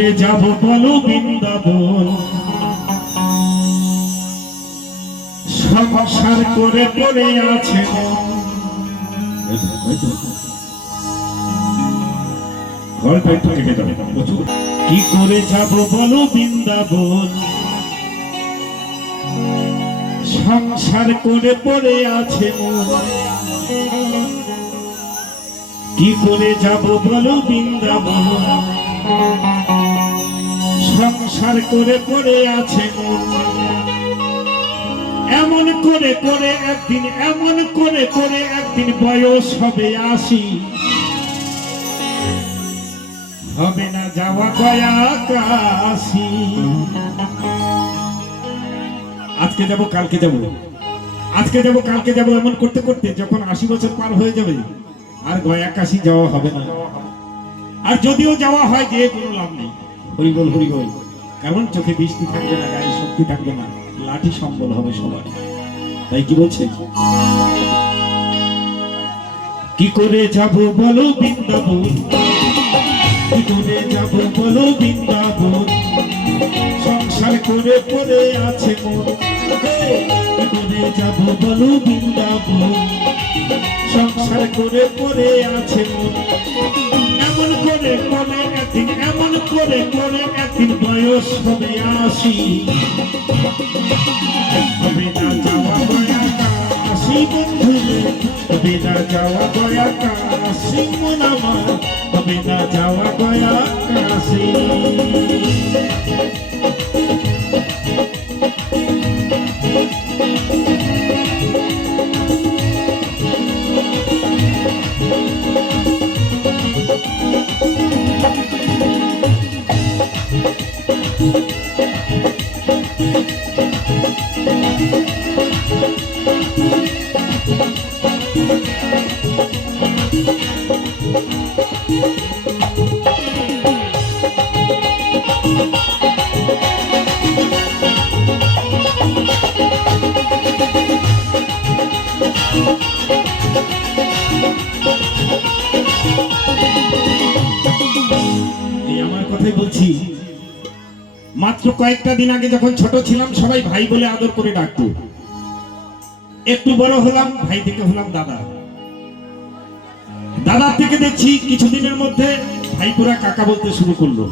করে যাব বলো বৃন্দাবন, সংসার করে পড়ে আছে কি করে যাব বলো বৃন্দাবন, সংসার করে পড়ে আছে কি করে যাব বলো বৃন্দাবন, সংসার করে পড়ে আছে এমন করে করে একদিন, এমন করে করে একদিন বয়স হবে ৮০, হবে না যাওয়া গয়া কাশি। আজকে যাব কালকে যাব, আজকে যাব কালকে যাব, এমন করতে করতে যখন ৮০ বছর পার হয়ে যাবে আর গয়া কাশি যাওয়া হবে না। আর যদিও যাওয়া হয় যে কোনো লাভ নেই, হরি বল হরি বল, কারণ চোখে বৃষ্টি থাকবে না, গায়ে শক্তি থাকবে না, লাঠি সম্বল হবে সবার। তাই কি বলছে, কি করে যাব বলো বৃন্দাবন, কি করে যাব বলো বৃন্দাবন, সংসার করে পড়ে আছে মন, কি করে যাব বলো বৃন্দাবন, সংসার করে পড়ে আছে মন এমন করে করে একদিন, এমন করে করে একদিন বয়স হবে ৮০, হবে না যাওয়া গয়া কাশি বন্ধুরে, হবে না যাওয়া গয়া কাশি মন আমার, হবে না যাওয়া গয়া কাশি। বলছি মাত্র কয়েকটা দিন আগে যখন ছোট ছিলাম সবাই ভাই বলে আদর করে ডাকতো, একটু বড় হলাম ভাই থেকে হলাম দাদা, দাদার থেকে দেখছি কিছুদিনের মধ্যে ভাইপুরা কাকা বলতে শুরু করলো।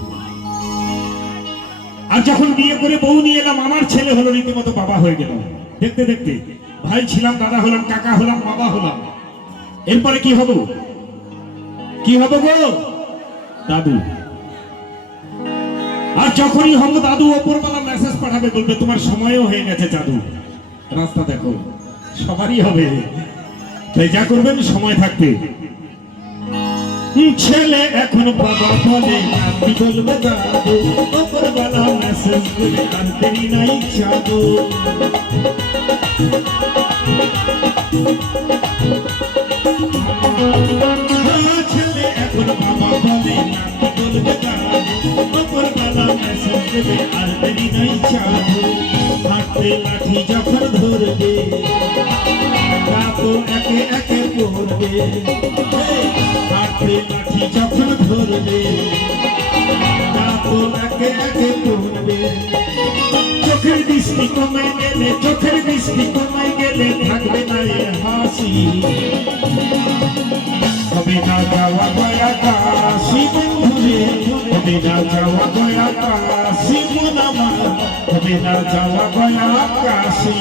আর যখন বিয়ে করে বউ নিয়ে এলাম আমার ছেলে হলো রীতিমতো বাবা হয়ে গেল। দেখতে দেখতে ভাই ছিলাম, দাদা হলাম, কাকা হলাম, বাবা হলাম, এরপরে কি হবো, কি হবো গো দাদু। আর যখনই হবো দাদু ওপরওয়ালা মেসেজ পাঠাবে, বলবে তোমার সময়ও হয়ে গেছে জাদু, রাস্তা দেখো। সবারই হবে, তাই যা করবেন সময় থাকতে। ছেলে এখন বাবা বলে আমি বলবো দাদু, ওপরওয়ালা মেসেজ করে আর দেরি নাই জাদু। ছেলে এখন বাবা বলে আমি বলবো দাদু, ওপরওয়ালা মেসেজ করে আর দেরি নাই জাদু। হাতে লাঠি যখন ধরবে তা তো একে একে পড়বে, হাতে লাঠি যখন ধরবে তা তো একে একে পড়বে। চোখের দৃষ্টি কমে গেলে, চোখের দৃষ্টি কমে গেলে থাকবে না এ হাসি, হবে না যাওয়া গয়া কাশি বন্ধুরে, হবে না যাওয়া গয়া কাশি মন আমার, হবে না যাওয়া গয়া কাশি।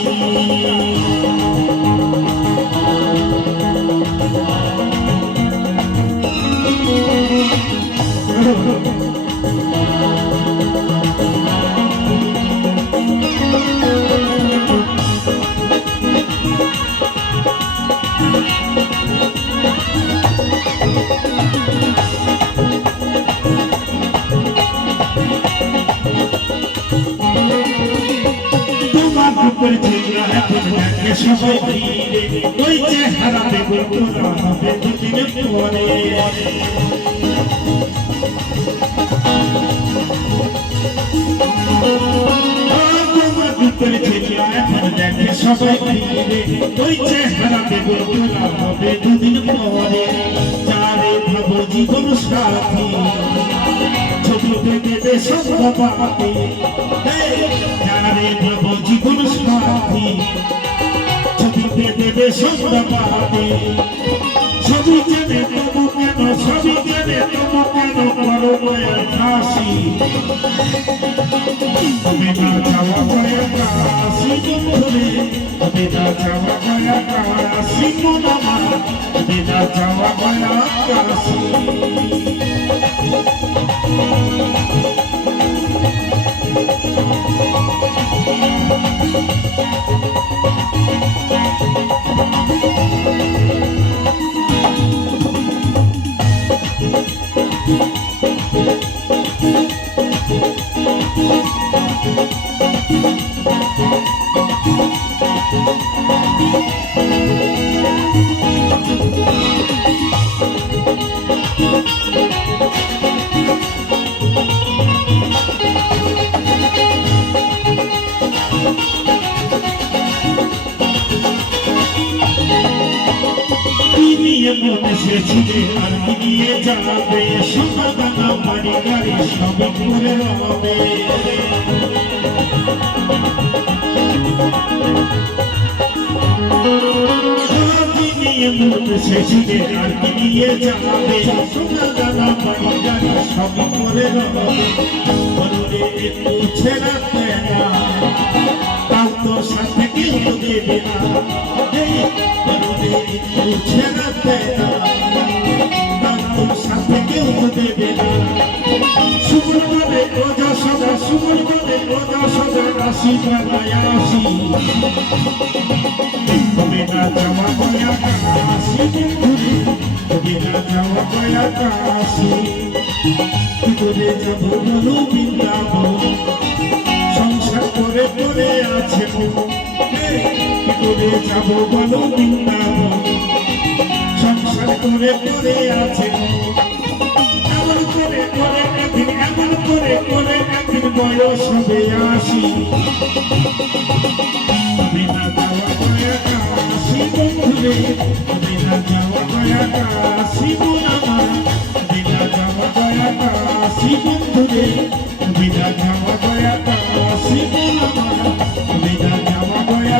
সবাই ভিড়ে ওই চেহারা দেখো তোরা হবে দুদিন পরে। ভিতরে ছেলে এখন দেখে সবাই ভিড়ে ওই চেহারা দেখো তোরা হবে দুদিন পরে। যারে ভাবো জীবন সাথী ছবি দেবে স্বপ্ন পাতি যারে নব জীবন সাথী ছবিতে দেবে স্বপ্ন পাতি ছবি জেনে তবু কেন ছবি জেনে তবু কেন করো মায়ের ফাঁসি তুমি না যাওয়া গয়া কাশি বন্ধুরে তুমি না যাওয়া গয়া কাশি মন আমার তুমি না যাওয়া গয়া কাশি নিয়ে মনে এসেছিলে আর নিয়ে যাবে সমাধান বাড়ি গাড়ি সব ঘুরে হবে নিয়ে মনে এসেছিলে আর নিয়ে যাবে সমাধান বাড়ি গাড়ি সব ঘুরে হবে বললে একটু ছেড়া দেনা তাও তো সাথে কেউ দেবে না বললে একটু ছেড়া দেনা তাও তো সাথে কেউ দেবে না সুমন বলে রোজা সদা সুমন বলে রোজা সদা আসি বেলায় আসি তবে না যাওয়া গয়া কাশি বন্ধুরে তবে না যাওয়া গয়া কাশি কি করে যাব বলো বৃন্দাবন সংসার করে করে আছে কি করে যাব বলো বৃন্দাবন সংসার করে করে আছে এমন করে করে একদিন এমন করে করে একদিন বয়স হবে আসি তবে না যাওয়া গয়া কাশি বন্ধুরে তবে না যাওয়া গয়া কাশি মন আমার তবে না যাওয়া গয়া কাশি বন্ধুরে তবে না যাওয়া গয়া কাশি মন আমার তবে না যাওয়া গয়া